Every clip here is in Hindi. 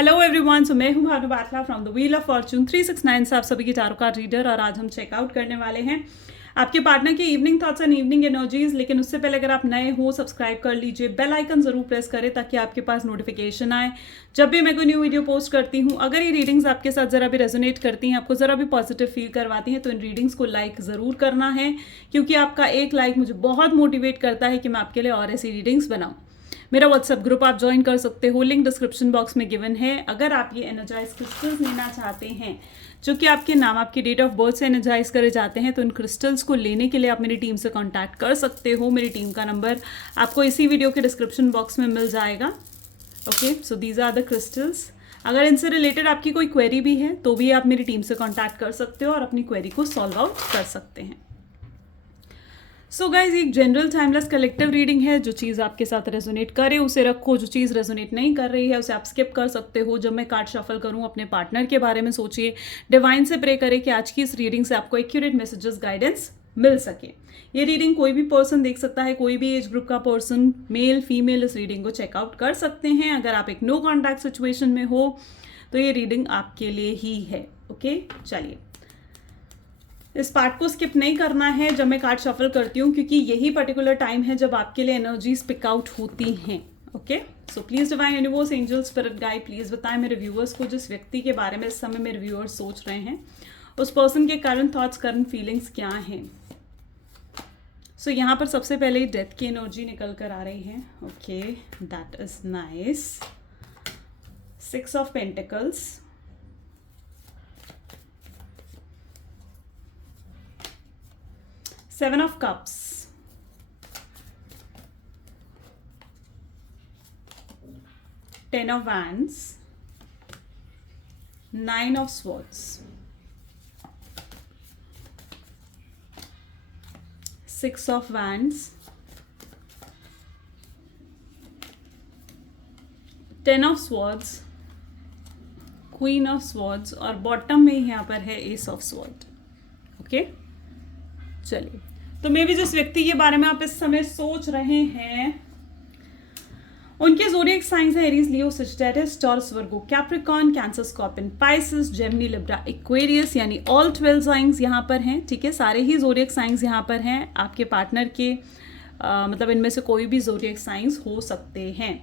हेलो एवरीवन, सो मैं हूं Bhanu Batla from the wheel of fortune 369 से आप सभी की टारो कार्ड रीडर। और आज हम चेकआउट करने वाले हैं आपके पार्टनर के evening thoughts and evening energies. लेकिन उससे पहले अगर आप नए हो, सब्सक्राइब कर लीजिए, बेल आइकन जरूर प्रेस करें ताकि आपके पास नोटिफिकेशन आए जब भी मैं कोई न्यू वीडियो पोस्ट करती हूँ। अगर ये रीडिंग्स आपके साथ जरा भी रेजोनेट करती हैं, आपको जरा भी पॉजिटिव फील करवाती हैं, तो इन रीडिंग्स को लाइक ज़रूर करना है, क्योंकि आपका एक लाइक मुझे बहुत मोटिवेट करता है कि मैं आपके लिए और ऐसी रीडिंग्स बनाऊँ। मेरा व्हाट्सएप ग्रुप आप ज्वाइन कर सकते हो, लिंक डिस्क्रिप्शन बॉक्स में गिवन है। अगर आप ये एनर्जाइज क्रिस्टल्स लेना चाहते हैं जो कि आपके नाम, आपकी डेट ऑफ बर्थ से एनर्जाइज करे जाते हैं, तो इन क्रिस्टल्स को लेने के लिए आप मेरी टीम से कांटेक्ट कर सकते हो। मेरी टीम का नंबर आपको इसी वीडियो के डिस्क्रिप्शन बॉक्स में मिल जाएगा। Okay, so these are the crystals. अगर इनसे रिलेटेड आपकी कोई क्वेरी भी है तो भी आप मेरी टीम से कॉन्टैक्ट कर सकते हो और अपनी क्वेरी को सॉल्व आउट कर सकते हैं। सो गाइज, एक जनरल टाइमलेस कलेक्टिव रीडिंग है। जो चीज़ आपके साथ रेजोनेट करे उसे रखो, जो चीज़ रेजोनेट नहीं कर रही है उसे आप स्किप कर सकते हो। जब मैं कार्ड शफल करूँ, अपने पार्टनर के बारे में सोचिए, डिवाइन से प्रे करें कि आज की इस रीडिंग से आपको एक्यूरेट मैसेजेस, गाइडेंस मिल सके। ये रीडिंग कोई भी पर्सन देख सकता है, कोई भी एज ग्रुप का पर्सन, मेल फीमेल, इस रीडिंग को चेकआउट कर सकते हैं। अगर आप एक नो कॉन्टैक्ट सिचुएशन में हो तो ये रीडिंग आपके लिए ही है। ओके, चलिए, इस पार्ट को स्किप नहीं करना है जब मैं कार्ड शफल करती हूँ, क्योंकि यही पर्टिकुलर टाइम है जब आपके लिए एनर्जीज पिक आउट होती हैं। Okay, so please divine universe, angel, spirit guide, please बताएं मेरे व्यूअर्स को जिस व्यक्ति के बारे में इस समय मेरे व्यूअर्स सोच रहे हैं, उस पर्सन के करंट थॉट्स, करंट फीलिंग्स क्या हैं। सो यहाँ पर सबसे पहले डेथ की एनर्जी निकल कर आ रही है। Okay, that is nice. 6 of pentacles, 7 of cups, 10 of wands, 9 of swords, 6 of wands, 10 of swords, queen of swords और बॉटम में यहाँ पर है एस ऑफ स्वॉर्ड। ओके, चलिए, तो मे भी जिस व्यक्ति के बारे में आप इस समय सोच रहे हैं उनके ज़ोडिएक साइंस है Aries, Leo, Sagittarius, Taurus, Virgo, Capricorn, Cancer, Scorpion, Pisces, Gemini, Libra, Aquarius, यानी ऑल 12 साइंस यहाँ पर हैं। ठीक है, सारे ही ज़ोडिएक साइंस यहाँ पर हैं। आपके पार्टनर के मतलब इनमें से कोई भी ज़ोडिएक साइंस हो सकते हैं।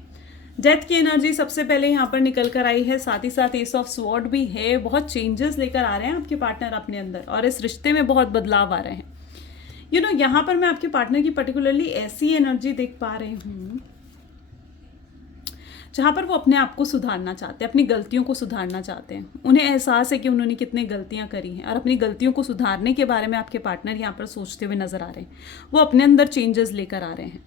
डेथ की एनर्जी सबसे पहले यहाँ पर निकल कर आई है, साथ ही साथ एस ऑफ स्वॉर्ड भी है। बहुत चेंजेस लेकर आ रहे हैं आपके पार्टनर अपने अंदर और इस रिश्ते में बहुत बदलाव आ रहे हैं। यहाँ पर मैं आपके पार्टनर की पर्टिकुलरली ऐसी एनर्जी देख पा रही हूँ जहाँ पर वो अपने आप को सुधारना चाहते हैं, अपनी गलतियों को सुधारना चाहते हैं। उन्हें एहसास है कि उन्होंने कितनी गलतियाँ करी हैं और अपनी गलतियों को सुधारने के बारे में आपके पार्टनर यहाँ पर सोचते हुए नजर आ रहे हैं। वो अपने अंदर चेंजेस लेकर आ रहे हैं।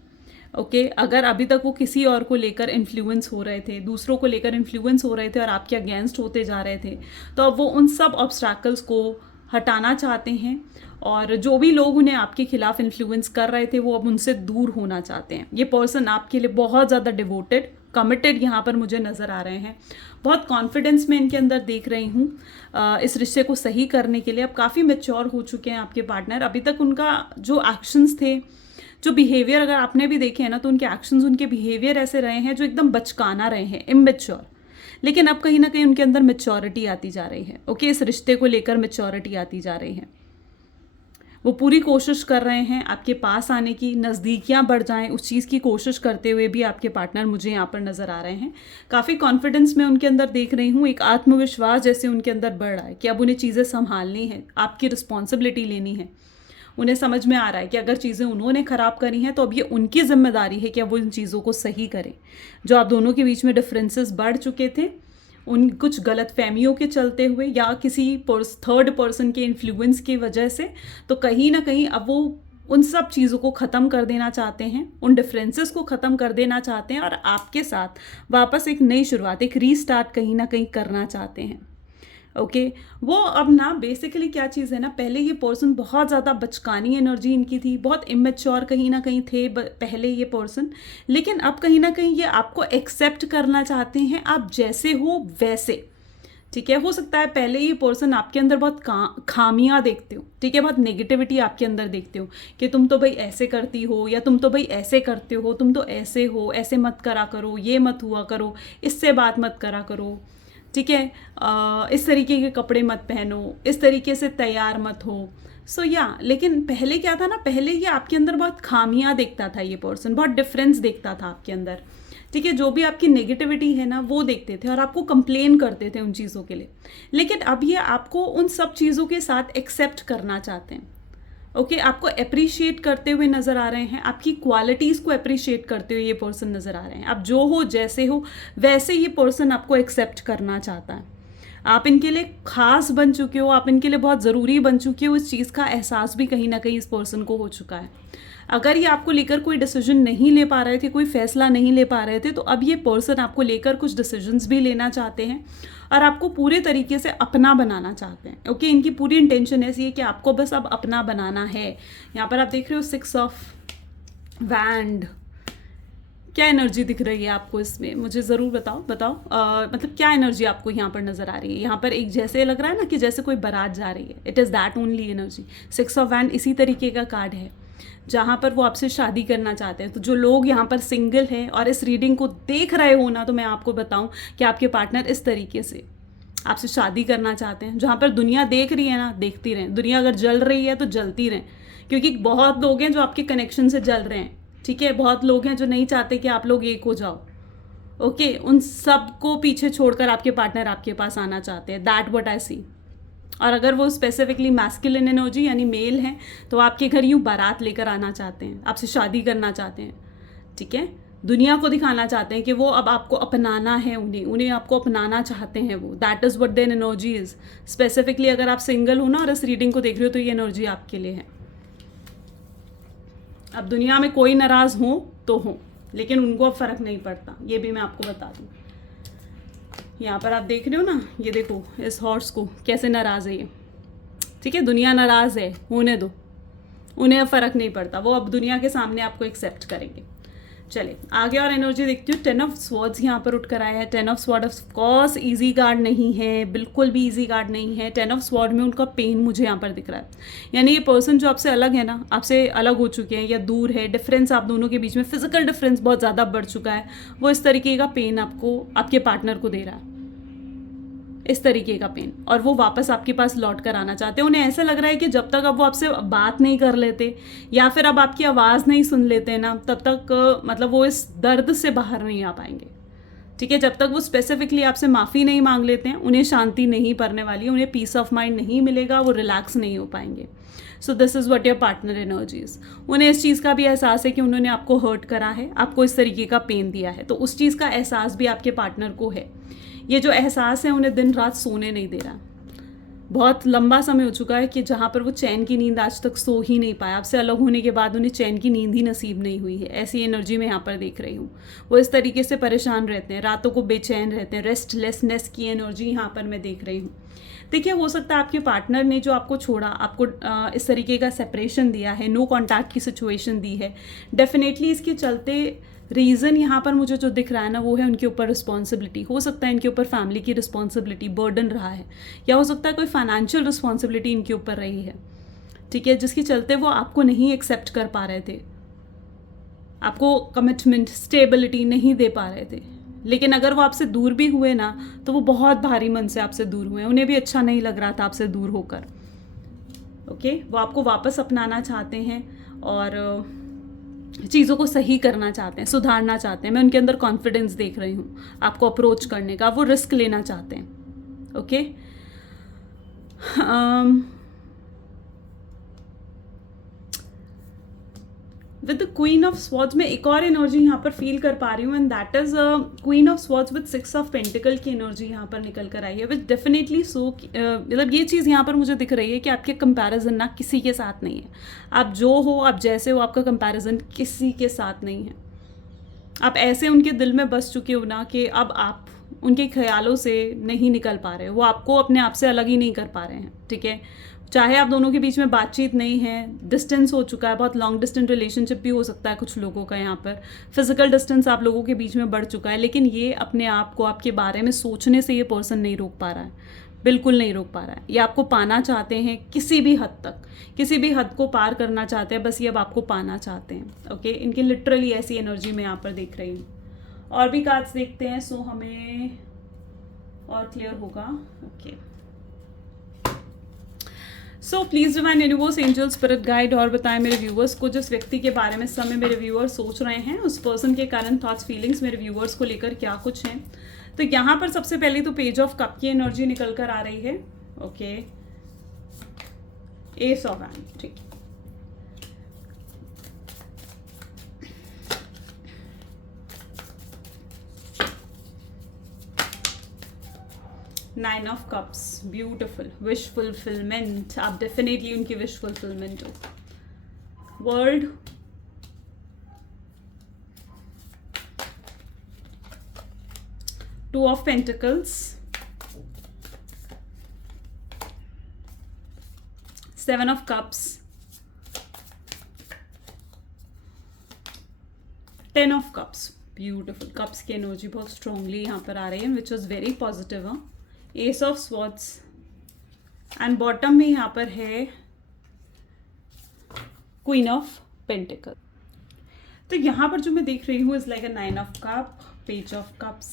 ओके, अगर अभी तक वो किसी और को लेकर इन्फ्लुएंस हो रहे थे, दूसरों को लेकर इन्फ्लुएंस हो रहे थे और आपके अगेंस्ट होते जा रहे थे, तो अब वो उन सब ऑब्स्टैकल्स को हटाना चाहते हैं और जो भी लोग उन्हें आपके खिलाफ इन्फ्लुएंस कर रहे थे वो अब उनसे दूर होना चाहते हैं। ये पर्सन आपके लिए बहुत ज़्यादा डिवोटेड, कमिटेड यहाँ पर मुझे नज़र आ रहे हैं। बहुत कॉन्फिडेंस में इनके अंदर देख रही हूँ इस रिश्ते को सही करने के लिए। अब काफ़ी मैच्योर हो चुके हैं आपके पार्टनर। अभी तक उनका जो एक्शंस थे, जो बिहेवियर अगर आपने भी देखे हैं ना, तो उनके एक्शंस, उनके बिहेवियर ऐसे रहे हैं जो एकदम बचकाना रहे हैं, इमेच्योर। लेकिन अब कहीं ना कहीं उनके अंदर मैच्योरिटी आती जा रही है। ओके, इस रिश्ते को लेकर मैच्योरिटी आती जा रही है। वो पूरी कोशिश कर रहे हैं आपके पास आने की, नज़दीकियाँ बढ़ जाएं, उस चीज़ की कोशिश करते हुए भी आपके पार्टनर मुझे यहाँ पर नज़र आ रहे हैं। काफ़ी कॉन्फिडेंस में उनके अंदर देख रही हूँ, एक आत्मविश्वास जैसे उनके अंदर बढ़ रहा है कि अब उन्हें चीज़ें संभालनी है, आपकी रिस्पॉन्सिबिलिटी लेनी है। उन्हें समझ में आ रहा है कि अगर चीज़ें उन्होंने ख़राब करी हैं तो अब ये उनकी जिम्मेदारी है कि अब वो इन चीज़ों को सही करें। जो आप दोनों के बीच में डिफरेंसेस बढ़ चुके थे, उन कुछ गलत फहमियों के चलते हुए या किसी थर्ड पर्सन के इन्फ्लुएंस की वजह से, तो कहीं ना कहीं अब वो उन सब चीज़ों को ख़त्म कर देना चाहते हैं, उन डिफरेंसेस को ख़त्म कर देना चाहते हैं और आपके साथ वापस एक नई शुरुआत, एक रीस्टार्ट कहीं ना कहीं करना चाहते हैं। ओके, वो अब ना बेसिकली क्या चीज़ है ना, पहले ये पर्सन बहुत ज़्यादा बचकानी एनर्जी इनकी थी, बहुत इमेच्योर कहीं ना कहीं थे पहले ये पर्सन। लेकिन अब कहीं ना कहीं ये आपको एक्सेप्ट करना चाहते हैं, आप जैसे हो वैसे। ठीक है। हो सकता है पहले ये पर्सन आपके अंदर बहुत खामियां देखते हो, ठीक है, बहुत नेगेटिविटी आपके अंदर देखते हो कि तुम तो भाई ऐसे करती हो, या तुम तो भाई ऐसे करते हो, तुम तो ऐसे हो, ऐसे मत करा करो, ये मत हुआ करो, इससे बात मत करा करो, ठीक है, इस तरीके के कपड़े मत पहनो, इस तरीके से तैयार मत हो। सो लेकिन पहले क्या था ना, पहले ये आपके अंदर बहुत खामियां देखता था, ये पर्सन बहुत डिफरेंस देखता था आपके अंदर, ठीक है, जो भी आपकी नेगेटिविटी है ना वो देखते थे और आपको कंप्लेन करते थे उन चीज़ों के लिए। लेकिन अब ये आपको उन सब चीज़ों के साथ एक्सेप्ट करना चाहते हैं। ओके, आपको अप्रिशिएट करते हुए नज़र आ रहे हैं, आपकी क्वालिटीज़ को अप्रिशिएट करते हुए ये पर्सन नज़र आ रहे हैं। आप जो हो, जैसे हो, वैसे ये पर्सन आपको एक्सेप्ट करना चाहता है। आप इनके लिए खास बन चुके हो, आप इनके लिए बहुत ज़रूरी बन चुके हो, इस चीज़ का एहसास भी कहीं ना कहीं इस पर्सन को हो चुका है। अगर ये आपको लेकर कोई डिसीजन नहीं ले पा रहे थे, कोई फैसला नहीं ले पा रहे थे, तो अब ये पर्सन आपको लेकर कुछ डिसीजंस भी लेना चाहते हैं और आपको पूरे तरीके से अपना बनाना चाहते हैं। ओके, इनकी पूरी इंटेंशन ऐसी है कि आपको बस अब अपना बनाना है। यहाँ पर आप देख रहे हो 6 ऑफ वैंड। क्या एनर्जी दिख रही है आपको इसमें, मुझे ज़रूर बताओ मतलब क्या एनर्जी आपको यहाँ पर नज़र आ रही है। यहाँ पर एक जैसे लग रहा है ना कि जैसे कोई बारात जा रही है, it is that only energy. 6 of wand इसी तरीके का कार्ड है जहाँ पर वो आपसे शादी करना चाहते हैं। तो जो लोग यहाँ पर सिंगल हैं और इस रीडिंग को देख रहे हो ना, तो मैं आपको बताऊँ कि आपके पार्टनर इस तरीके से आपसे शादी करना चाहते हैं। जहाँ पर दुनिया देख रही है ना, देखती रहें। दुनिया अगर जल रही है तो जलती रहें, क्योंकि बहुत लोग हैं जो आपके कनेक्शन से जल रहे हैं, ठीक है, बहुत लोग हैं जो नहीं चाहते कि आप लोग एक हो जाओ। ओके, उन सब को पीछे छोड़कर आपके पार्टनर आपके पास आना चाहते हैं, दैट व्हाट आई सी। और अगर वो स्पेसिफिकली मैस्कुलिन एनर्जी यानी मेल हैं, तो आपके घर यूँ बारात लेकर आना चाहते हैं, आपसे शादी करना चाहते हैं, ठीक है, दुनिया को दिखाना चाहते हैं कि वो अब आपको अपनाना है, उन्हें आपको अपनाना चाहते हैं वो। That is what their energy is. Specifically अगर आप सिंगल हो ना और इस रीडिंग को देख रहे हो, तो ये एनर्जी आपके लिए है। अब दुनिया में कोई नाराज़ हो तो हो, लेकिन उनको अब फ़र्क नहीं पड़ता, ये भी मैं आपको बता दूँ। यहाँ पर आप देख रहे हो ना, ये देखो इस हॉर्स को कैसे नाराज़ है ये, ठीक है, दुनिया नाराज़ है, होने दो, उन्हें अब फ़र्क नहीं पड़ता, वो अब दुनिया के सामने आपको एक्सेप्ट करेंगे। चले आगे और एनर्जी देखती हूँ। 10 ऑफ स्वॉर्ड्स यहाँ पर उठ कर आया है। 10 of sword of course easy card नहीं है, बिल्कुल भी ईजी कार्ड नहीं है। 10 ऑफ स्वॉर्ड में उनका पेन मुझे यहाँ पर दिख रहा है, यानी ये पर्सन जो आपसे अलग है ना, आपसे अलग हो चुके हैं या दूर है, डिफरेंस आप दोनों के बीच में फिजिकल डिफरेंस बहुत ज़्यादा बढ़ चुका है, वो इस तरीके का पेन आपको आपके पार्टनर को दे रहा है, इस तरीके का पेन, और वो वापस आपके पास लौट कर आना चाहते हैं। उन्हें ऐसा लग रहा है कि जब तक अब वो आपसे बात नहीं कर लेते या फिर अब आपकी आवाज़ नहीं सुन लेते ना, तब तक मतलब वो इस दर्द से बाहर नहीं आ पाएंगे, ठीक है। जब तक वो स्पेसिफिकली आपसे माफ़ी नहीं मांग लेते हैं, उन्हें शांति नहीं पड़ने वाली है, उन्हें पीस ऑफ माइंड नहीं मिलेगा, वो रिलैक्स नहीं हो पाएंगे। So this is what your partner energies. उन्हें इस चीज़ का भी एहसास है कि उन्होंने आपको हर्ट करा है, आपको इस तरीके का पेन दिया है, तो उस चीज़ का एहसास भी आपके पार्टनर को है। ये जो एहसास है उन्हें दिन रात सोने नहीं दे रहा। बहुत लंबा समय हो चुका है कि जहाँ पर वो चैन की नींद आज तक सो ही नहीं पाया। आपसे अलग होने के बाद उन्हें चैन की नींद ही नसीब नहीं हुई है, ऐसी एनर्जी मैं यहाँ पर देख रही हूँ। वो इस तरीके से परेशान रहते हैं, रातों को बेचैन रहते हैं, रेस्टलेसनेस की एनर्जी यहाँ पर मैं देख रही हूँ। देखिए, हो सकता है आपके पार्टनर ने जो आपको छोड़ा, आपको इस तरीके का सेपरेशन दिया है, नो कॉन्टैक्ट की सिचुएशन दी है, डेफिनेटली इसके चलते रीज़न यहाँ पर मुझे जो दिख रहा है ना, वो है उनके ऊपर रिस्पॉन्सिबिलिटी। हो सकता है इनके ऊपर फैमिली की रिस्पॉन्सिबिलिटी बर्डन रहा है, या हो सकता है कोई फाइनेंशियल रिस्पॉन्सिबिलिटी इनके ऊपर रही है, ठीक है, जिसके चलते वो आपको नहीं एक्सेप्ट कर पा रहे थे, आपको कमिटमेंट स्टेबिलिटी नहीं दे पा रहे थे। लेकिन अगर वो आपसे दूर भी हुए ना, तो वो बहुत भारी मन से आपसे दूर हुए, उन्हें भी अच्छा नहीं लग रहा था आपसे दूर होकर। ओके, वो आपको वापस अपनाना चाहते हैं और चीज़ों को सही करना चाहते हैं, सुधारना चाहते हैं। मैं उनके अंदर कॉन्फिडेंस देख रही हूँ आपको अप्रोच करने का, वो रिस्क लेना चाहते हैं। Okay, with the queen of swords में एक और एनर्जी यहाँ पर फील कर पा रही हूँ, and that is queen of swords with 6 of pentacle की एनर्जी यहाँ पर निकल कर आई है, विच डेफिनेटली सो मतलब ये चीज़ यहाँ पर मुझे दिख रही है कि आपके कंपैरिजन ना किसी के साथ नहीं है। आप जो हो, आप जैसे हो, आपका कंपैरिजन किसी के साथ नहीं है। आप ऐसे उनके दिल में बस चुके हो ना कि अब आप उनके ख्यालों से नहीं निकल पा रहे, वो आपको अपने आप से अलग ही नहीं कर पा रहे हैं, ठीक है। चाहे आप दोनों के बीच में बातचीत नहीं है, डिस्टेंस हो चुका है, बहुत लॉन्ग डिस्टेंस रिलेशनशिप भी हो सकता है कुछ लोगों का, यहाँ पर फिजिकल डिस्टेंस आप लोगों के बीच में बढ़ चुका है, लेकिन ये अपने आप को आपके बारे में सोचने से ये पर्सन नहीं रोक पा रहा है, बिल्कुल नहीं रोक पा रहा है। ये आपको पाना चाहते हैं किसी भी हद तक, किसी भी हद को पार करना चाहते हैं, बस ये अब आपको पाना चाहते हैं। ओके, इनकी लिटरली ऐसी एनर्जी मैं यहाँ पर देख रही हूँ। और भी कार्ड्स देखते हैं सो हमें और क्लियर होगा। Okay, so please divine universe, angel, spirit guide और बताएं मेरे व्यूअर्स को जिस व्यक्ति के बारे में समय मेरे व्यूअर्स सोच रहे हैं, उस पर्सन के कारण थॉट्स फीलिंग्स मेरे व्यूअर्स को लेकर क्या कुछ हैं। तो यहाँ पर सबसे पहले तो पेज ऑफ कप की एनर्जी निकल कर आ रही है। ओके, एस ऑफ हैंड, ठीक, nine of cups, beautiful, wish fulfilment, आप डेफिनेटली उनकी विश फुलफिलमेंट हो। World, two of pentacles, seven of cups, ten of cups, beautiful. Cups की एनर्जी बहुत स्ट्रांगली यहाँ पर आ रही है, which is very positive. S of swords and bottom में यहाँ पर है क्वीन ऑफ पेंटिकल। तो यहाँ पर जो मैं देख रही हूँ is like a nine of cup, page of cups,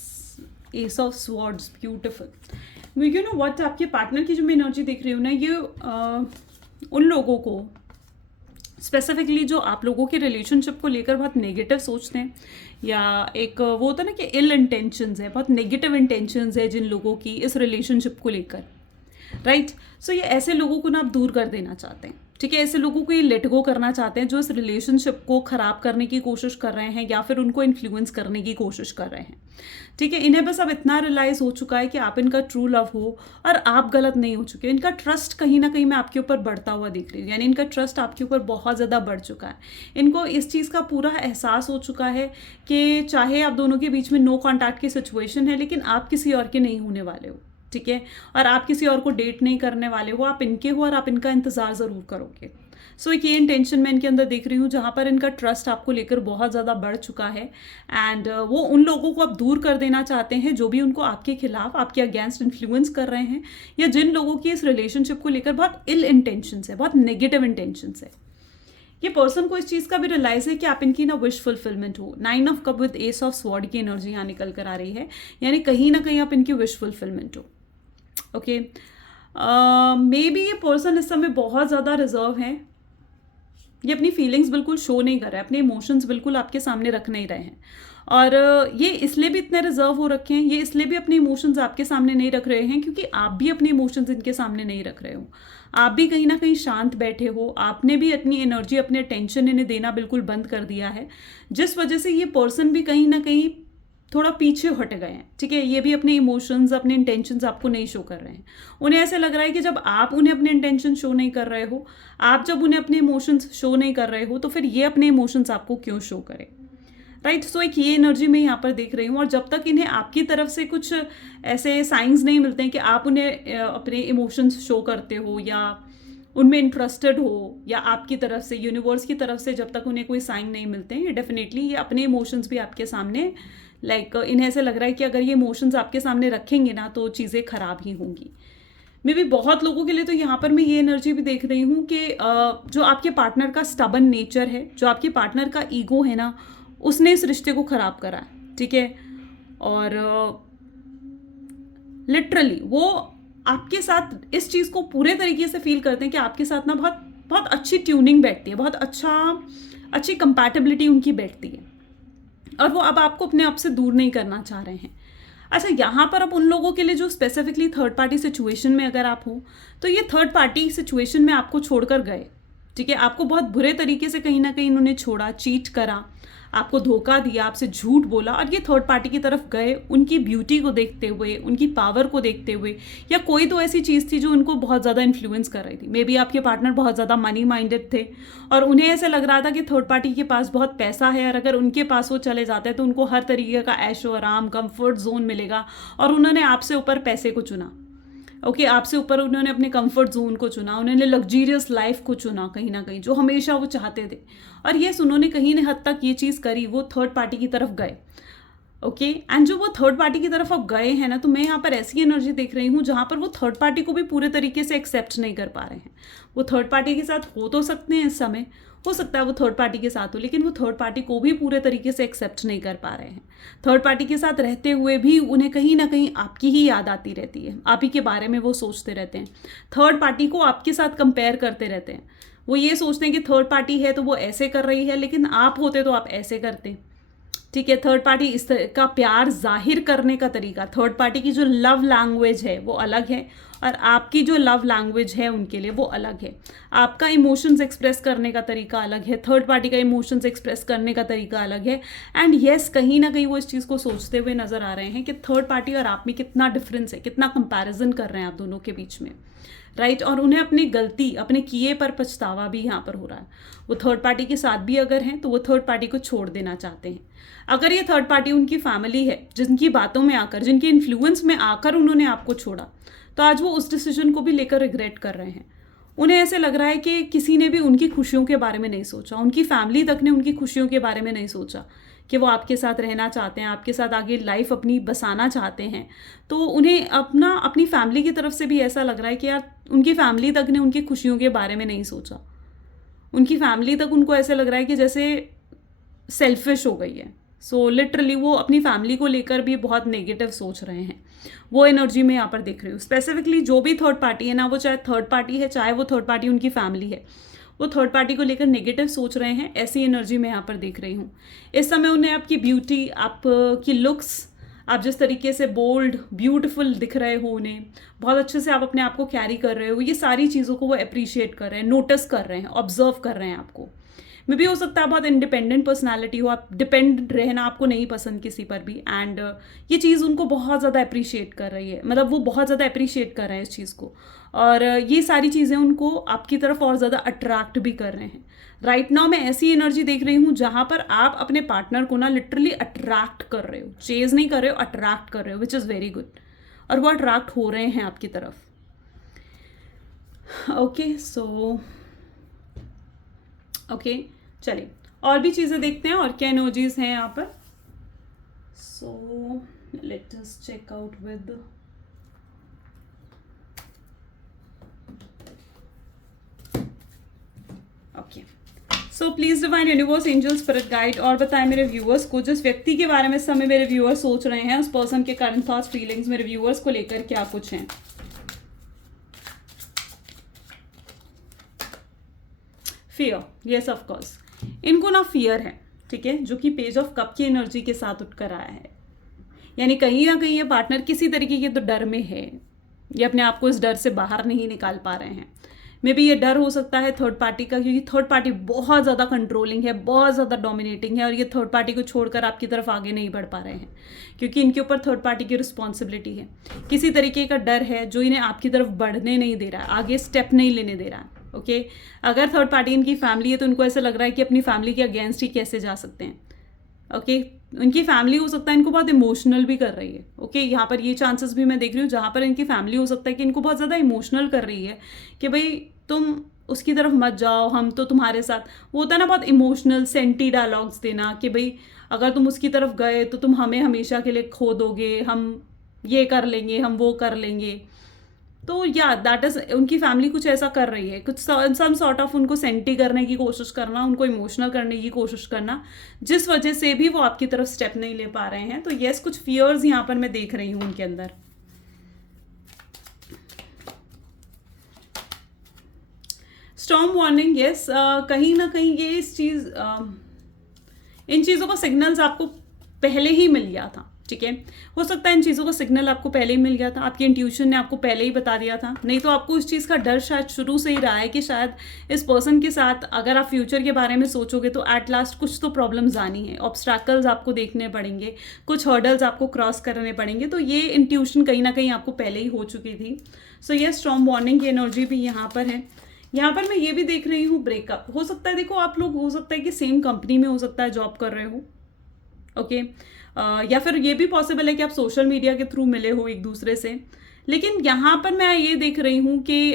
S of swords, beautiful. You know what, आपके पार्टनर की जो मैं एनर्जी देख रही हूँ ना, ये उन लोगों को स्पेसिफिकली जो आप लोगों के रिलेशनशिप को लेकर बहुत नेगेटिव सोचते हैं, या एक वो होता है ना कि इल इंटेंशंस है, बहुत नेगेटिव इंटेंशंस है जिन लोगों की इस रिलेशनशिप को लेकर, राइट। सो ये ऐसे लोगों को ना आप दूर कर देना चाहते हैं, ठीक है। ऐसे लोगों को ये लेट गो करना चाहते हैं जो इस रिलेशनशिप को ख़राब करने की कोशिश कर रहे हैं या फिर उनको इन्फ्लुएंस करने की कोशिश कर रहे हैं, ठीक है। इन्हें बस अब इतना रियलाइज़ हो चुका है कि आप इनका ट्रू लव हो और आप गलत नहीं हो चुके। इनका ट्रस्ट कहीं ना कहीं मैं आपके ऊपर बढ़ता हुआ देख रही हूँ, यानी इनका ट्रस्ट आपके ऊपर बहुत ज़्यादा बढ़ चुका है। इनको इस चीज़ का पूरा एहसास हो चुका है कि चाहे आप दोनों के बीच में नो कॉन्टैक्ट की सिचुएशन है, लेकिन आप किसी और के नहीं होने वाले हो, ठीक है। और आप किसी और को डेट नहीं करने वाले हो, आप इनके हो और आप इनका इंतज़ार ज़रूर करोगे। सो एक ये इंटेंशन मैं इनके अंदर देख रही हूँ जहाँ पर इनका ट्रस्ट आपको लेकर बहुत ज़्यादा बढ़ चुका है, एंड वो उन लोगों को अब दूर कर देना चाहते हैं जो भी उनको आपके खिलाफ, आपके अगेंस्ट इन्फ्लुएंस कर रहे हैं, या जिन लोगों की इस रिलेशनशिप को लेकर बहुत इल इंटेंशंस है, बहुत नेगेटिव इंटेंशंस है। ये पर्सन को इस चीज़ का भी रियलाइज है कि आप इनकी ना विश फुलफिलमेंट हो। Nine of cup with S of sword की एनर्जी यहाँ निकल कर आ रही है, यानी कहीं ना कहीं आप इनकी विश फुलफिलमेंट हो। ओके, मे बी ये पर्सन इस समय बहुत ज़्यादा रिजर्व है, ये अपनी फीलिंग्स बिल्कुल शो नहीं कर रहे हैं, अपने इमोशंस बिल्कुल आपके सामने रख नहीं रहे हैं, और ये इसलिए भी इतने रिजर्व हो रखे हैं, ये इसलिए भी अपने इमोशंस आपके सामने नहीं रख रहे हैं क्योंकि आप भी अपने इमोशंस इनके सामने नहीं रख रहे हो। आप भी कहीं ना कहीं शांत बैठे हो, आपने भी अपनी एनर्जी, अपने टेंशन इन्हें देना बिल्कुल बंद कर दिया है, जिस वजह से ये पर्सन भी कहीं ना कहीं थोड़ा पीछे हट गए हैं, ठीक है। ये भी अपने इमोशंस, अपने इंटेंशंस आपको नहीं शो कर रहे हैं। उन्हें ऐसे लग रहा है कि जब आप उन्हें अपने इंटेंशन शो नहीं कर रहे हो, आप जब उन्हें अपने इमोशंस शो नहीं कर रहे हो, तो फिर ये अपने इमोशंस आपको क्यों शो करें, राइट। सो एक ये एनर्जी मैं यहाँ पर देख रही हूँ, और जब तक इन्हें आपकी तरफ से कुछ ऐसे साइंस नहीं मिलते हैं कि आप उन्हें अपने इमोशंस शो करते हो या उनमें इंटरेस्टेड हो, या आपकी तरफ से, यूनिवर्स की तरफ से जब तक उन्हें कोई साइन नहीं मिलते हैं, ये डेफिनेटली ये अपने इमोशंस भी आपके सामने इन्हें ऐसे लग रहा है कि अगर ये इमोशंस आपके सामने रखेंगे ना तो चीज़ें खराब ही होंगी। मे बी बहुत लोगों के लिए तो यहाँ पर मैं ये एनर्जी भी देख रही हूँ कि जो आपके पार्टनर का स्टबन नेचर है, जो आपके पार्टनर का ईगो है ना, उसने इस रिश्ते को ख़राब करा है, ठीक है। और लिटरली वो आपके साथ इस चीज़ को पूरे तरीके से फील करते हैं कि आपके साथ ना बहुत बहुत अच्छी ट्यूनिंग बैठती है, बहुत अच्छी कंपैटिबिलिटी उनकी बैठती है, और वो अब आपको अपने आप से दूर नहीं करना चाह रहे हैं। अच्छा, यहाँ पर अब उन लोगों के लिए जो स्पेसिफिकली थर्ड पार्टी सिचुएशन में अगर आप हो, तो ये थर्ड पार्टी सिचुएशन में आपको छोड़कर गए, ठीक है। आपको बहुत बुरे तरीके से कहीं ना कहीं इन्होंने छोड़ा, चीट करा, आपको धोखा दिया, आपसे झूठ बोला, और ये थर्ड पार्टी की तरफ गए उनकी ब्यूटी को देखते हुए, उनकी पावर को देखते हुए, या कोई तो ऐसी चीज़ थी जो उनको बहुत ज़्यादा इन्फ्लुएंस कर रही थी। मे बी आपके पार्टनर बहुत ज़्यादा मनी माइंडेड थे और उन्हें ऐसा लग रहा था कि थर्ड पार्टी के पास बहुत पैसा है, और अगर उनके पास वो चले जाते हैं तो उनको हर तरीके का ऐशो आराम, कंफर्ट जोन मिलेगा, और उन्होंने आपसे ऊपर पैसे को चुना, ओके आपसे ऊपर उन्होंने अपने कंफर्ट जोन को चुना, उन्होंने लग्जीरियस लाइफ को चुना कहीं ना कहीं, जो हमेशा वो चाहते थे। और यस उन्होंने कहीं न हद तक ये चीज़ करी, वो थर्ड पार्टी की तरफ गए। ओके एंड जो वो थर्ड पार्टी की तरफ अब गए हैं ना, तो मैं यहाँ पर ऐसी एनर्जी देख रही हूँ जहाँ पर वो थर्ड पार्टी को भी पूरे तरीके से एक्सेप्ट नहीं कर पा रहे हैं। वो थर्ड पार्टी के साथ हो तो सकते हैं इस समय, हो सकता है वो थर्ड पार्टी के साथ हो, लेकिन वो थर्ड पार्टी को भी पूरे तरीके से एक्सेप्ट नहीं कर पा रहे हैं। थर्ड पार्टी के साथ रहते हुए भी उन्हें कहीं ना कहीं आपकी ही याद आती रहती है, आप ही के बारे में वो सोचते रहते हैं, थर्ड पार्टी को आपके साथ कंपेयर करते रहते हैं। वो ये सोचते हैं कि थर्ड पार्टी है तो वो ऐसे कर रही है, लेकिन आप होते तो आप ऐसे करते। ठीक है, थर्ड पार्टी इस तरह का प्यार जाहिर करने का तरीका, थर्ड पार्टी की जो लव लैंग्वेज है वो अलग है, और आपकी जो लव लैंग्वेज है उनके लिए वो अलग है। आपका इमोशंस एक्सप्रेस करने का तरीका अलग है, थर्ड पार्टी का इमोशंस एक्सप्रेस करने का तरीका अलग है। एंड येस कहीं ना कहीं वो इस चीज़ को सोचते हुए नजर आ रहे हैं कि थर्ड पार्टी और आप में कितना डिफरेंस है, कितना कंपैरिजन कर रहे हैं आप दोनों के बीच में, राइट। और उन्हें अपनी गलती, अपने किए पर पछतावा भी यहाँ पर हो रहा है। वो थर्ड पार्टी के साथ भी अगर हैं तो वो थर्ड पार्टी को छोड़ देना चाहते हैं। अगर ये थर्ड पार्टी उनकी फैमिली है, जिनकी बातों में आकर, जिनके इन्फ्लुएंस में आकर उन्होंने आपको छोड़ा, तो आज वो उस डिसीजन को भी लेकर रिग्रेट कर रहे हैं। उन्हें ऐसे लग रहा है कि किसी ने भी उनकी खुशियों के बारे में नहीं सोचा, उनकी फैमिली तक ने उनकी खुशियों के बारे में नहीं सोचा कि वो आपके साथ रहना चाहते हैं, आपके साथ आगे लाइफ अपनी बसाना चाहते हैं। तो उन्हें अपनी फैमिली की तरफ से भी ऐसा लग रहा है कि यार उनकी फैमिली तक ने उनकी खुशियों के बारे में नहीं सोचा। उनकी फैमिली तक उनको ऐसे लग रहा है कि जैसे सेल्फिश हो गई है। सो लिटरली वो अपनी फैमिली को लेकर भी बहुत नेगेटिव सोच रहे हैं। वो एनर्जी में यहाँ पर देख रही हूँ। स्पेसिफिकली जो भी थर्ड पार्टी है ना, वो चाहे थर्ड पार्टी है, चाहे वो थर्ड पार्टी उनकी फैमिली है, वो थर्ड पार्टी को लेकर नेगेटिव सोच रहे हैं। ऐसी एनर्जी मैं यहाँ पर देख रही हूँ। इस समय उन्हें आपकी ब्यूटी, आपकी लुक्स, आप जिस तरीके से बोल्ड ब्यूटीफुल दिख रहे हो, उन्हें बहुत अच्छे से आप अपने आप को कैरी कर रहे हो, ये सारी चीज़ों को वो अप्रिशिएट कर रहे हैं, नोटिस कर रहे हैं, ऑब्जर्व कर रहे हैं आपको। मे भी हो सकता है बहुत इंडिपेंडेंट पर्सनालिटी हो, आप डिपेंड रहना आपको नहीं पसंद किसी पर भी, एंड ये चीज़ उनको बहुत ज़्यादा अप्रिशिएट कर रही है, मतलब वो बहुत ज़्यादा अप्रिशिएट कर रहे हैं इस चीज़ को, और ये सारी चीज़ें उनको आपकी तरफ और ज़्यादा अट्रैक्ट भी कर रहे हैं। राइट नाउ मैं ऐसी एनर्जी देख रही हूँ जहाँ पर आप अपने पार्टनर को ना लिटरली अट्रैक्ट कर रहे हो, चेज नहीं कर रहे हो, अट्रैक्ट कर रहे हो, विच इज़ वेरी गुड, और वो अट्रैक्ट हो रहे हैं आपकी तरफ। ओके चलिए और भी चीज़ें देखते हैं और क्या एनर्जीज हैं यहाँ पर। So let us check out with okay. So please divine universe, angels, spirit guide, और बताएं मेरे व्यूअर्स को जिस व्यक्ति के बारे में इस समय मेरे व्यूअर्स सोच रहे हैं, उस पर्सन के करंट थॉट्स, फीलिंग्स मेरे व्यूअर्स को लेकर क्या कुछ हैं। फियर, यस ऑफ कोर्स, इनको ना फियर है, ठीक है, जो कि पेज ऑफ कप की एनर्जी के साथ उठकर आया है। यानी कहीं ना कहीं ये पार्टनर किसी तरीके के तो डर में है, ये अपने आप को इस डर से बाहर नहीं निकाल पा रहे हैं। मे बी ये डर हो सकता है थर्ड पार्टी का, क्योंकि थर्ड पार्टी बहुत ज़्यादा कंट्रोलिंग है, बहुत ज़्यादा डोमिनेटिंग है, और ये थर्ड पार्टी को छोड़कर आपकी तरफ आगे नहीं बढ़ पा रहे हैं, क्योंकि इनके ऊपर थर्ड पार्टी की रिस्पॉन्सिबिलिटी है। किसी तरीके का डर है जो इन्हें आपकी तरफ बढ़ने नहीं दे रहा है, आगे स्टेप नहीं लेने दे रहा है। ओके अगर थर्ड पार्टी इनकी फैमिली है तो उनको ऐसा लग रहा है कि अपनी फैमिली के अगेंस्ट ही कैसे जा सकते हैं। ओके उनकी फैमिली हो सकता है इनको बहुत इमोशनल भी कर रही है। ओके यहाँ पर ये चांसेस भी मैं देख रही हूँ जहाँ पर इनकी फैमिली हो सकता है कि इनको बहुत ज़्यादा इमोशनल कर रही है कि भाई तुम उसकी तरफ मत जाओ, हम तो तुम्हारे साथ, वो होता है ना बहुत इमोशनल सेंटी डायलॉग्स देना कि भाई अगर तुम उसकी तरफ गए तो तुम हमें हमेशा के लिए खो दोगे, हम ये कर लेंगे, हम वो कर लेंगे। तो या दैट इज, उनकी फैमिली कुछ ऐसा कर रही है, कुछ सम सॉर्ट ऑफ उनको सेंटी करने की कोशिश करना, उनको इमोशनल करने की कोशिश करना, जिस वजह से भी वो आपकी तरफ स्टेप नहीं ले पा रहे हैं। तो यस कुछ फियर्स यहाँ पर मैं देख रही हूँ उनके अंदर। स्टॉर्म वार्निंग, यस कहीं ना कहीं ये इस चीज़ इन चीज़ों का सिग्नल्स आपको पहले ही मिल गया था, ठीक है, हो सकता है इन चीज़ों का सिग्नल आपको पहले ही मिल गया था, आपकी इंट्यूशन ने आपको पहले ही बता दिया था, नहीं तो आपको इस चीज़ का डर शायद शुरू से ही रहा है कि शायद इस पर्सन के साथ अगर आप फ्यूचर के बारे में सोचोगे तो एट लास्ट कुछ तो प्रॉब्लम्स आनी है, ऑब्स्ट्रैकल्स आपको देखने पड़ेंगे, कुछ हर्डल्स आपको क्रॉस करने पड़ेंगे। तो ये इंट्यूशन कहीं ना कहीं आपको पहले ही हो चुकी थी। सो ये स्ट्रॉन्ग वार्निंग की एनर्जी भी यहाँ पर है। यहाँ पर मैं ये भी देख रही हूँ ब्रेकअप हो सकता है। देखो आप लोग हो सकता है कि सेम कंपनी में हो सकता है जॉब कर रहे हो, ओके या फिर ये भी पॉसिबल है कि आप सोशल मीडिया के थ्रू मिले हो एक दूसरे से। लेकिन यहाँ पर मैं ये देख रही हूँ कि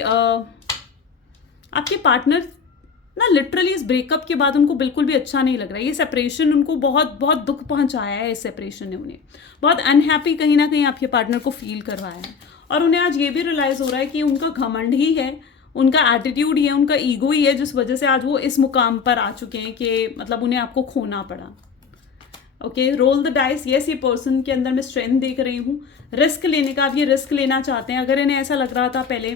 आपके पार्टनर ना लिटरली इस ब्रेकअप के बाद उनको बिल्कुल भी अच्छा नहीं लग रहा है। ये सेपरेशन उनको बहुत बहुत दुख पहुंचाया है। इस सेपरेशन ने उन्हें बहुत अनहैप्पी कहीं ना कहीं आपके पार्टनर को फील करवाया है। और उन्हें आज ये भी रियलाइज हो रहा है कि उनका घमंड ही है, उनका एटीट्यूड ही है, उनका ईगो ही है, जिस वजह से आज वो इस मुकाम पर आ चुके हैं कि मतलब उन्हें आपको खोना पड़ा। Okay, roll the dice. Yes, ये पर्सन के अंदर मैं स्ट्रेंथ देख रही हूँ, रिस्क लेने का। आप ये रिस्क लेना चाहते हैं। अगर इन्हें ऐसा लग रहा था पहले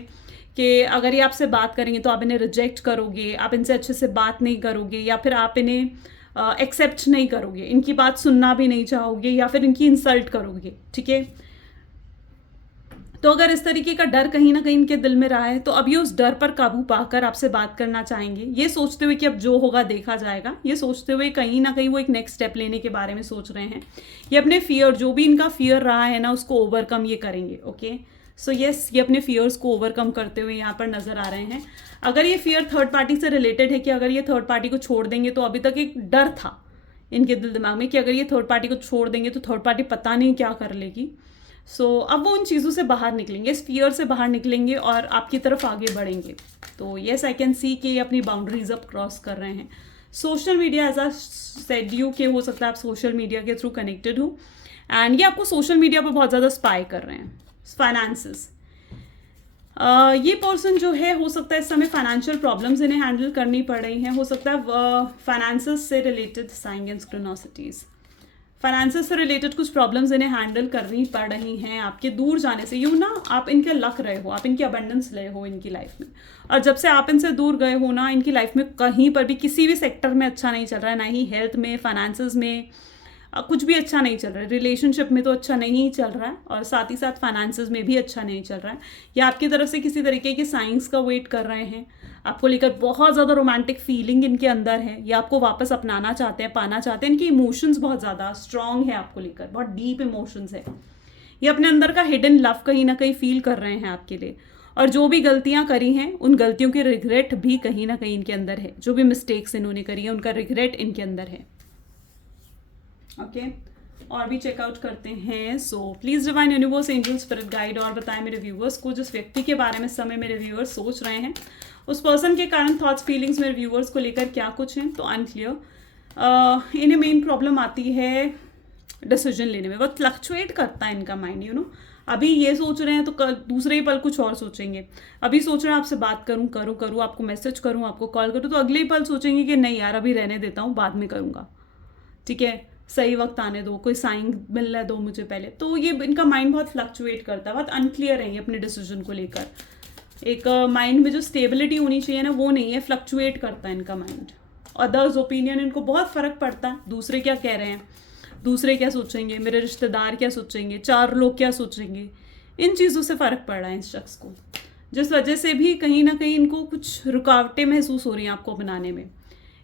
कि अगर ये आपसे बात करेंगे तो आप इन्हें रिजेक्ट करोगे, आप इनसे अच्छे से बात नहीं करोगे, या फिर आप इन्हें एक्सेप्ट नहीं करोगे, इनकी बात सुनना भी नहीं चाहोगे, या फिर इनकी इंसल्ट करोगे, ठीक है। तो अगर इस तरीके का डर कहीं ना कहीं इनके दिल में रहा है तो अब ये उस डर पर काबू पाकर आपसे बात करना चाहेंगे, ये सोचते हुए कि अब जो होगा देखा जाएगा। ये सोचते हुए कहीं ना कहीं वो एक नेक्स्ट स्टेप लेने के बारे में सोच रहे हैं। ये अपने फियर, जो भी इनका फियर रहा है ना, उसको ओवरकम ये करेंगे। ओके, सो यस, ये अपने फियर्स को ओवरकम करते हुए यहाँ पर नजर आ रहे हैं। अगर ये फियर थर्ड पार्टी से रिलेटेड है कि अगर ये थर्ड पार्टी को छोड़ देंगे, तो अभी तक एक डर था इनके दिल दिमाग में कि अगर ये थर्ड पार्टी को छोड़ देंगे तो थर्ड पार्टी पता नहीं क्या कर लेगी। सो अब वो उन चीज़ों से बाहर निकलेंगे, इस फियर से बाहर निकलेंगे और आपकी तरफ आगे बढ़ेंगे। तो येस, आई कैन सी कि ये अपनी बाउंड्रीज अब क्रॉस कर रहे हैं। Social media, as I said you, के हो सकता है आप सोशल मीडिया के थ्रू कनेक्टेड हो एंड ये आपको सोशल मीडिया पर बहुत ज़्यादा स्पाई कर रहे हैं। फाइनेंसेस, ये पर्सन जो है, हो सकता है इस समय फाइनेंशियल प्रॉब्लम्स इन्हें हैंडल करनी पड़ रही हैं। हो सकता है फाइनेंसेस से रिलेटेड साइन एंड सिंक्रोनिसिटीज, फाइनेंसेस से रिलेटेड कुछ प्रॉब्लम्स इन्हें हैंडल करनी पड़ रही हैं आपके दूर जाने से। यूँ ना, आप इनके लक रहे हो, आप इनकी अबंडेंस रहे हो इनकी लाइफ में, और जब से आप इनसे दूर गए हो ना, इनकी लाइफ में कहीं पर भी किसी भी सेक्टर में अच्छा नहीं चल रहा है, ना ही हेल्थ में, फाइनेंसेस में, कुछ भी अच्छा नहीं चल रहा है। रिलेशनशिप में तो अच्छा नहीं चल रहा है और साथ ही साथ फाइनेंसेस में भी अच्छा नहीं चल रहा है। या आपकी तरफ से किसी तरीके के साइंस का वेट कर रहे हैं, आपको लेकर बहुत ज़्यादा रोमांटिक फीलिंग इनके अंदर है, या आपको वापस अपनाना चाहते हैं, पाना चाहते हैं। इनकी इमोशंस बहुत ज़्यादा स्ट्रांग है आपको लेकर, बहुत डीप इमोशंस है। ये अपने अंदर का हिडन लव कहीं ना कहीं फील कर रहे हैं आपके लिए, और जो भी गलतियां करी हैं उन गलतियों के रिग्रेट भी कहीं ना कहीं इनके अंदर है। जो भी मिस्टेक्स इन्होंने करी है उनका रिग्रेट इनके अंदर है। ओके, और भी चेकआउट करते हैं। सो please divine universe, angel, spirit guide और बताएं मेरे व्यूअर्स को, जिस व्यक्ति के बारे में समय मेरे व्यूअर्स सोच रहे हैं, उस पर्सन के कारण थॉट्स, फीलिंग्स मेरे व्यूअर्स को लेकर क्या कुछ हैं। तो अनक्लियर। इन्हें मेन प्रॉब्लम आती है डिसीजन लेने में, बहुत फ्लक्चुएट करता है इनका माइंड। यू नो, अभी ये सोच रहे हैं तो दूसरे ही पल कुछ और सोचेंगे। अभी सोच रहे हैं आपसे बात करूँ, आपको मैसेज करूँ, आपको कॉल करूँ, तो अगले ही पल सोचेंगे कि नहीं यार, अभी रहने देता हूँ, बाद में करूँगा, ठीक है, सही वक्त आने दो, कोई साइन मिलने दो मुझे पहले। तो ये इनका माइंड बहुत फ्लक्चुएट करता है, बहुत अनक्लियर है ये अपने डिसीजन को लेकर। एक माइंड में जो स्टेबिलिटी होनी चाहिए ना, वो नहीं है, फ्लक्चुएट करता है इनका माइंड। अदर्स ओपिनियन इनको बहुत फ़र्क पड़ता है, दूसरे क्या कह रहे हैं, दूसरे क्या सोचेंगे, मेरे रिश्तेदार क्या सोचेंगे, चार लोग क्या सोचेंगे, इन चीज़ों से फ़र्क पड़ रहा है इस शख्स को, जिस वजह से भी कहीं ना कहीं इनको कुछ रुकावटें महसूस हो रही हैं आपको अपनाने में।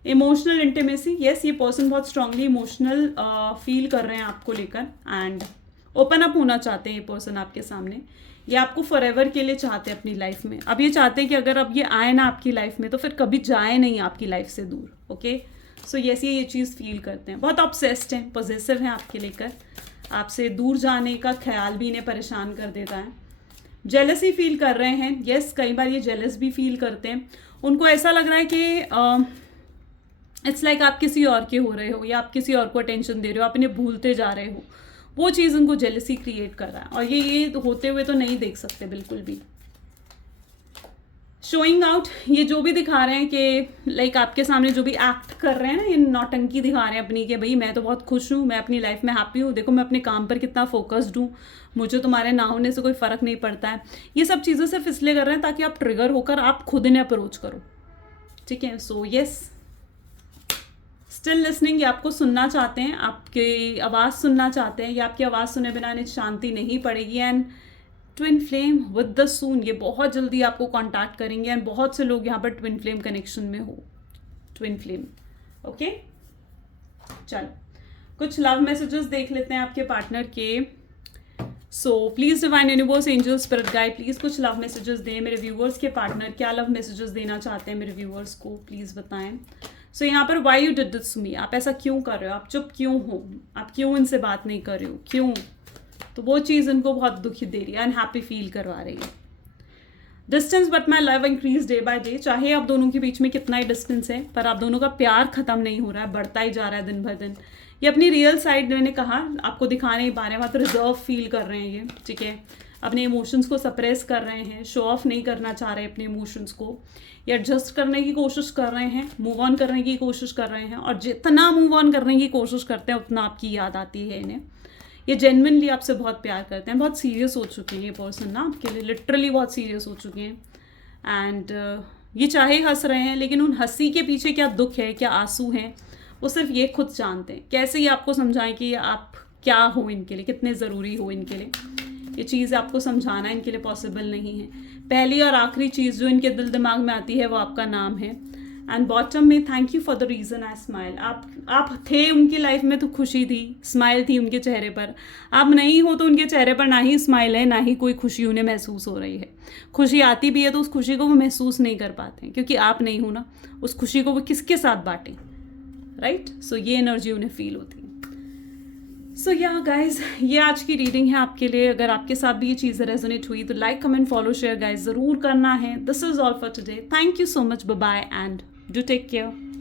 इमोशनल इंटीमेसी, यस, ये पर्सन बहुत स्ट्रांगली इमोशनल फील कर रहे हैं आपको लेकर एंड ओपन अप होना चाहते हैं ये पर्सन आपके सामने। ये आपको फॉर एवर के लिए चाहते हैं अपनी लाइफ में। अब ये चाहते हैं कि अगर अब ये आए ना आपकी लाइफ में तो फिर कभी जाए नहीं आपकी लाइफ से दूर। ओके, सो यस, ये चीज़ फील करते हैं, बहुत ऑब्सेस्ड हैं, पॉजिटिव हैं आपके लेकर, आपसे दूर जाने का ख्याल भी इन्हें परेशान कर देता है। जेलसी फील कर रहे हैं, यस, कई बार ये जेलस भी फील करते हैं। उनको ऐसा लग रहा है कि इट्स लाइक आप किसी और के हो रहे हो, या आप किसी और को अटेंशन दे रहे हो, आप इन्हें भूलते जा रहे हो, वो चीज़ उनको जेलसी क्रिएट कर रहा है। और ये होते हुए तो नहीं देख सकते बिल्कुल भी। शोइंग आउट, ये जो भी दिखा रहे हैं कि लाइक आपके सामने जो भी एक्ट कर रहे हैं ना, ये नौटंकी दिखा रहे हैं अपनी, कि भाई मैं तो बहुत खुश हूँ, मैं अपनी लाइफ में हैप्पी हूँ, देखो मैं अपने काम पर कितना फोकस्ड हूँ, मुझे तुम्हारे ना होने से कोई फ़र्क नहीं पड़ता है। ये सब चीज़ें सिर्फ इसलिए कर रहे हैं ताकि आप ट्रिगर होकर आप खुद इन्हें अप्रोच करो, ठीक है। सो यस, स्टिल लिसनिंग, ये आपको सुनना चाहते हैं, आपकी आवाज़ सुनना चाहते हैं, या आपकी आवाज़ सुने बिना इन्हें शांति नहीं पड़ेगी। And twin flame with the soon, ये बहुत जल्दी आपको कांटेक्ट करेंगे एंड बहुत से लोग यहाँ पर ट्विन फ्लेम कनेक्शन में हो, ट्विन फ्लेम। ओके, चलो कुछ लव मैसेजेस देख लेते हैं आपके पार्टनर के। So please divine universe, angel, spirit guide, please कुछ लव मैसेजेस दें मेरे व्यूवर्स के। पार्टनर क्या लव मैसेजेस देना चाहते हैं मेरे व्यूवर्स को, प्लीज़ बताएं। सो यहाँ पर why you did this to me, आप ऐसा क्यों कर रहे हो, आप चुप क्यों हो, आप क्यों इनसे बात नहीं कर रहे हो, क्यों? तो वो चीज़ इनको बहुत दुखी दे रही है, अनहैप्पी फील करवा रही है। Distance but my love increase day by day, चाहे आप दोनों के बीच में कितना ही डिस्टेंस है पर आप दोनों का प्यार खत्म नहीं हो रहा है, बढ़ता ही जा रहा है दिन भर दिन। ये अपनी रियल साइड मैंने कहा आपको दिखा नहीं पा रहे हैं, वहाँ तो रिजर्व फील कर रहे हैं ये, ठीक है, अपने इमोशंस को सप्रेस कर रहे हैं, शो ऑफ नहीं करना चाह रहे अपने इमोशंस को, या एडजस्ट करने की कोशिश कर रहे हैं, मूव ऑन करने की कोशिश कर रहे हैं, और जितना मूव ऑन करने की कोशिश करते हैं उतना आपकी याद आती है इन्हें। ये जेन्युइनली आपसे बहुत प्यार करते हैं, बहुत सीरियस हो चुके हैं ये पर्सन ना आपके लिए, लिटरली बहुत सीरियस हो चुके हैं। एंड ये चाहे हंस रहे हैं लेकिन उन हंसी के पीछे क्या दुख है, क्या आंसू हैं, वो सिर्फ ये खुद जानते हैं। कैसे ये आपको समझाएं कि आप क्या हो इनके लिए, कितने ज़रूरी हो इनके लिए, ये चीज़ आपको समझाना इनके लिए पॉसिबल नहीं है। पहली और आखिरी चीज़ जो इनके दिल दिमाग में आती है वो आपका नाम है। एंड बॉटम में thank you for the reason I smile, आप थे उनकी लाइफ में तो खुशी थी, स्माइल थी उनके चेहरे पर। आप नहीं हो तो उनके चेहरे पर ना ही स्माइल है, ना ही कोई खुशी उन्हें महसूस हो रही है। खुशी आती भी है तो उस खुशी को वो महसूस नहीं कर पाते हैं, क्योंकि आप नहीं हो ना, उस खुशी को वो किसके साथ बांटें, राइट? सो ये एनर्जी उन्हें फील होती है। सो या गाइज, ये आज की रीडिंग है आपके लिए। अगर आपके साथ भी ये चीज़ें रेजोनेट हुई तो like, comment, follow, share guys ज़रूर करना है। This is all for today. Thank you so much, bye bye and do take care.